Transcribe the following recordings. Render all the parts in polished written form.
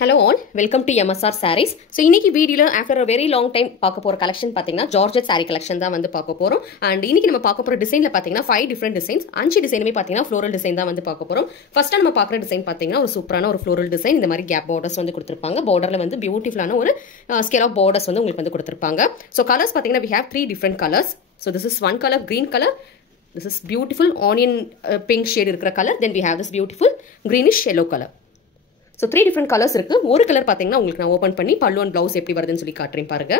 Hello all, welcome to MSR Sarees. So இன்னைக்கு வீடியோல after a very long time பார்க்க போற கலெக்ஷன் பாத்தீங்கன்னா ஜார்ஜெட் saree கலெக்ஷன் தான் வந்து பார்க்க போறோம். And இன்னைக்கு நம்ம பார்க்க போற டிசைன்ல பாத்தீங்கன்னா 5 different designs. 5 டிசைனுமே பாத்தீங்கன்னா floral design தான் வந்து பார்க்க போறோம். ஃபர்ஸ்ட் நம்ம பார்க்குற டிசைன் பாத்தீங்கன்னா ஒரு சூப்பரான ஒரு floral design. இந்த மாதிரி கேப் borders வந்து கொடுத்திருப்பாங்க. borderல வந்து பியூட்டிஃபுல்லான ஒரு scallop borders வந்து உங்களுக்கு வந்து கொடுத்திருப்பாங்க. So colors பாத்தீங்கன்னா we have 3 different colors. So this is one color, green color. This is beautiful onion pink shade இருக்கிற color. Then we have this beautiful greenish yellow color. So 3 different colors இருக்கு. ஒரு colour பாத்தீங்கன்னா உங்களுக்கு நான் open பண்ணி பல்லு and blouse எப்படி வருதுன்னு சொல்லி காட்றேன் பாருங்க.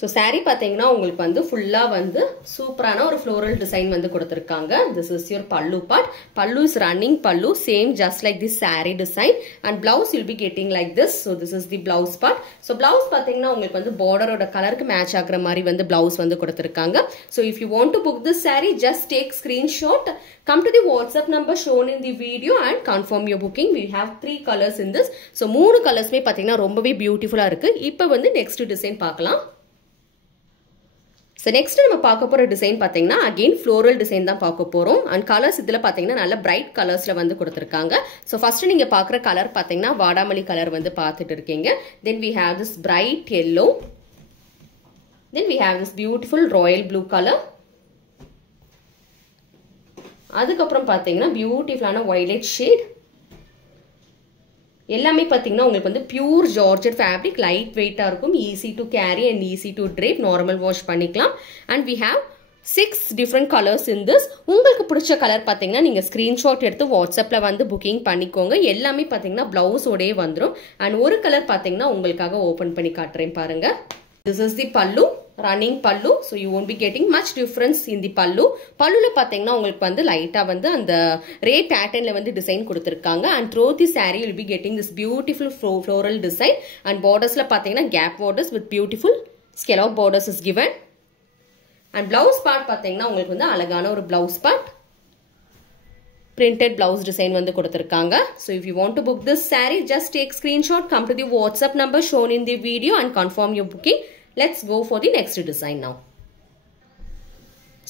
So saree பாத்தீங்கன்னா உங்களுக்கு வந்து ஃபுல்லா வந்து சூப்பரான ஒரு floral design வந்து கொடுத்திருக்காங்க. This is your pallu part. Pallu is running pallu, same just like this saree design, and blouse you'll be getting like this. So this is the blouse part. So blouse பாத்தீங்கன்னா உங்களுக்கு வந்து border ஓட கலருக்கு match ஆகுற மாதிரி வந்து blouse வந்து கொடுத்திருக்காங்க. So if you want to book this saree, just take screenshot, come to the WhatsApp number shown in the video and confirm your booking. We have 3 colors in this. So 3 கலர்ஸ்மே பாத்தீங்கன்னா ரொம்பவே பியூட்டிஃபுல்லா இருக்கு. இப்போ வந்து next design பார்க்கலாம். So next நம்ம பார்க்க போற டிசைன் பாத்தீங்கன்னா again floral design தான் பார்க்க போறோம். and colors இதுல பாத்தீங்கன்னா நல்ல bright colorsல வந்து கொடுத்திருக்காங்க. So first நீங்க பார்க்குற கலர் பாத்தீங்கன்னா வாடாமல்லி கலர் வந்து பார்த்துட்டு இருக்கீங்க. Then we have this bright yellow. Then we have this beautiful royal blue color. அதுக்கு அப்புறம் பாத்தீங்கன்னா பியூட்டிஃபுல்லான violet shade. எல்லாமே பாத்தீங்கன்னா உங்களுக்கு வந்து பியூர் ஜார்ஜெட் ஃபேப்ரிக், லைட் வெயிட்டா இருக்கும், easy to carry and easy to drape, normal wash பண்ணிக்கலாம். And we have 6 different colors in this. உங்களுக்கு பிடிச்ச கலர் பாத்தீங்கன்னா நீங்க ஸ்கிரீன்ஷாட் எடுத்து வாட்ஸ்அப்ல வந்து புக்கிங் பண்ணிக்கோங்க. எல்லாமே பாத்தீங்கன்னா பிளவுஸ் ஓடே வந்துரும். அண்ட் ஒரு கலர் பாத்தீங்கன்னா உங்களுக்காக ஓபன் பண்ணி காட்டுறேன் பாருங்க. This is the pallu, running pallu. So you won't be getting much difference in the pallu. பல்லுல பாத்தீங்கன்னா உங்களுக்கு வந்து லைட்டா வந்து அந்த ரே பேட்டர்ன்ல வந்து டிசைன் கொடுத்திருக்காங்க. and through the saree you'll be getting this beautiful floral design. and bordersல பாத்தீங்கன்னா gap borders with beautiful scallop borders is given. and blouse part பாத்தீங்கன்னா உங்களுக்கு வந்து அழகான ஒரு blouse part, printed blouse design வந்து கொடுத்திருக்காங்க. So if you want to book this saree, just take screenshot, come to the WhatsApp number shown in the video and confirm your booking. Let's go for the next design now.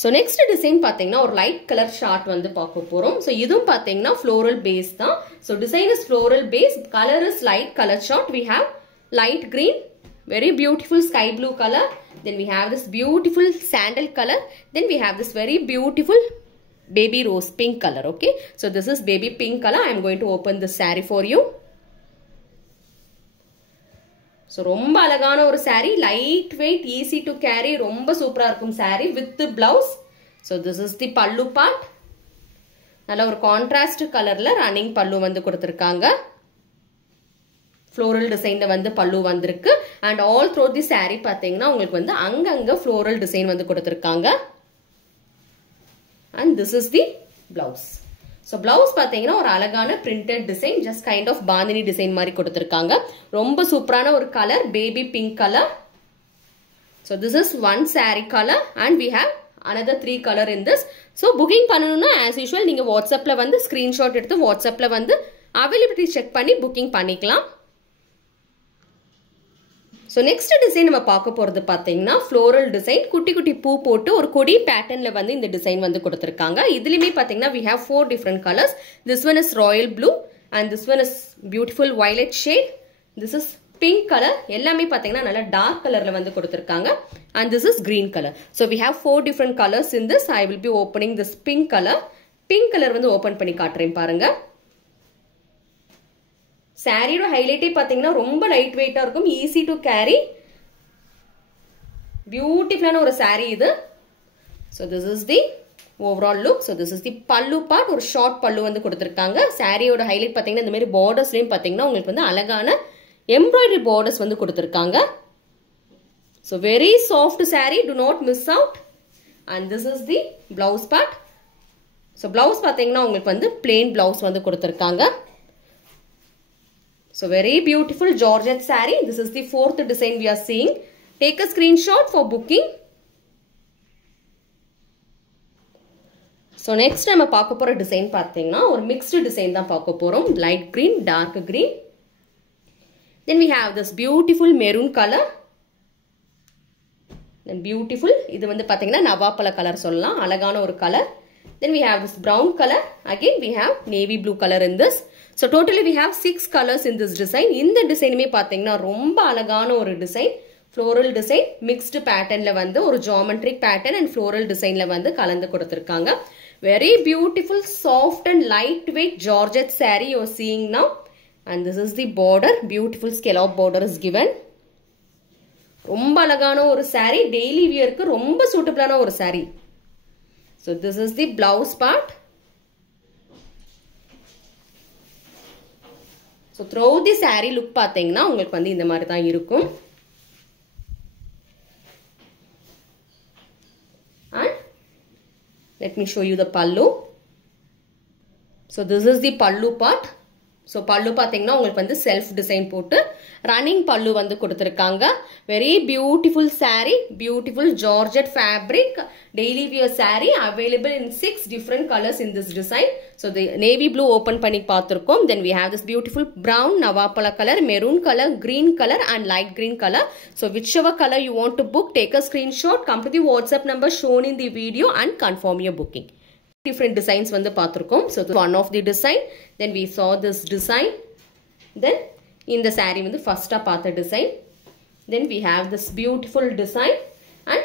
So next design பாத்தீங்கன்னா ஒரு light color chart வந்து பார்க்க போறோம். So இதுவும் பாத்தீங்கன்னா floral base தான். So design is floral base, color is light color chart. We have light green, very beautiful sky blue color. Then we have this beautiful sandal color. Then we have this very beautiful baby rose pink color. Okay, so this is baby pink color. I am going to open the saree for you. So ரொம்ப அழகான ஒரு saree, light weight, easy to carry, ரொம்ப சூப்பரா இருக்கும் saree with the blouse. So this is the pallu part. நல்ல ஒரு contrast கலர்ல running pallu வந்து கொடுத்திருக்காங்க. floral designல வந்து pallu வந்திருக்கு. and all through the saree பாத்தீங்கன்னா உங்களுக்கு வந்து அங்கங்க floral design வந்து கொடுத்திருக்காங்க. and this is the blouse. So blouse பாத்தீங்கன்னா ஒரு அழகான printed design, just kind of bandhani design மாதிரி கொடுத்திருக்காங்க. ரொம்ப சூப்பரான ஒரு colour, baby pink color. So this is one saree color and we have another 3 color in this. So booking பண்ணனும்னா as usual நீங்க WhatsAppல வந்து screenshot எடுத்து WhatsAppல வந்து availability check பண்ணி booking பண்ணிக்கலாம். So next design நம்ம பார்க்க போறது பாத்தீங்கன்னா floral design, குட்டி குட்டி பூ போட்டு ஒரு கொடி பேட்டர்ன்ல வந்து இந்த டிசைன் வந்து கொடுத்திருக்காங்க. இதுலயே பாத்தீங்கன்னா we have 4 different colors. This one is royal blue and this one is beautiful violet shade. This is pink color. எல்லாமே பாத்தீங்கன்னா நல்ல டார்க் கலர்ல வந்து கொடுத்திருக்காங்க. and this is green color. So we have 4 different colors in this. I will be opening this pink color. pink color வந்து open பண்ணி காட்டுறேன் பாருங்க. சாரியோட ஹைலைட்டே பாத்தீங்கன்னா ரொம்ப லைட் வெயிட்டா இருக்கும், ஈஸி டு கேரி, பியூட்டிஃபுல்லான ஒரு saree இது. So this is the overall look. So this is the pallu part, ஒரு ஷார்ட் பல்லு வந்து கொடுத்திருக்காங்க. சாரியோட ஹைலைட் பாத்தீங்கன்னா இந்த மாதிரி பார்டர்ஸ்லயும் பாத்தீங்கன்னா உங்களுக்கு வந்து அழகான எம்ப்ராய்டரி பார்டர்ஸ் வந்து கொடுத்திருக்காங்க. So very soft saree, do not miss out. and this is the blouse part. So blouse பாத்தீங்கன்னா உங்களுக்கு வந்து plain blouse வந்து கொடுத்திருக்காங்க. So very beautiful Georgette saree. This is the 4th design we are seeing. Take a screenshot for booking. So next நம்ம பார்க்க போற design பாத்தீங்கன்னா ஒரு mixed design தான் பார்க்க போறோம். light green, dark green. Then we have this beautiful maroon color. Then beautiful, இது வந்து பாத்தீங்கன்னா நவாப்பழ கலர் சொல்லலாம், அழகான ஒரு colour. Then we have this brown color. Again we have navy blue color in this. So totally we have 6 colors in this design. இந்த டிசைனுமே பார்த்தீங்கன்னா ரொம்ப அழகான ஒரு டிசைன், floral design, mixed patternல வந்து ஒரு geometric pattern and floral designல வந்து கலந்து கொடுத்திருக்காங்க. Very beautiful, soft and lightweight Georgette saree you are seeing now. And this is the border, beautiful scallop border is given. ரொம்ப அழகான ஒரு saree, daily wearக்கு ரொம்ப suitable ஒரு saree. So this is the blouse part. So throughout the saree look பார்த்தீங்கன்னா உங்களுக்கு வந்து இந்த மாதிரி தான் இருக்கும். And let me show you the pallu. So this is the pallu part. So pallu பார்த்தீங்கன்னா உங்களுக்கு வந்து self design போட்டு running pallu வந்து கொடுத்திருக்காங்க. Very beautiful saree, beautiful Georgette fabric, daily wear saree available in 6 different colors in this design. So the navy blue open பண்ணி பார்த்திருக்கோம். Then we have this beautiful brown, navapala color, maroon color, green color and light green color. So whichever color you want to book, take a screenshot, come to the WhatsApp number shown in the video and confirm your booking. Different designs வந்து பார்த்திருக்கோம். So one of the design, then we saw this design, then இந்த saree வந்து first பார்த்த design, then we have this beautiful design and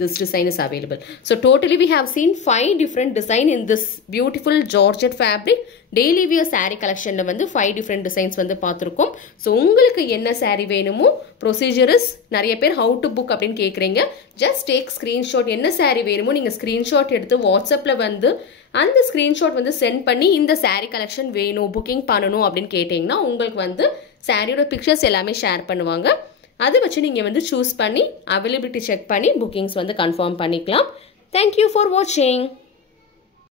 this design is available. So totally we have seen 5 different design in this beautiful Georgette fabric daily wear saree collection ல வந்து 5 different designs வந்து பார்த்திருக்கோம். So உங்களுக்கு என்ன saree வேணுமோ procedure is நிறைய பேர் how to book அப்படினு கேக்குறீங்க. Just take screenshot, என்ன saree வேணுமோ நீங்க screenshot எடுத்து WhatsAppல வந்து அந்த screenshot வந்து send பண்ணி இந்த saree collection வேணும் booking பண்ணனும் அப்படினு கேட்டிங்கனா உங்களுக்கு வந்து சாரியோட pictures எல்லாமே ஷேர் பண்ணுவாங்க. அதை வச்சு நீங்க வந்து choose பண்ணி availability check பண்ணி bookings வந்து confirm பண்ணிக்கலாம். Thank you for watching.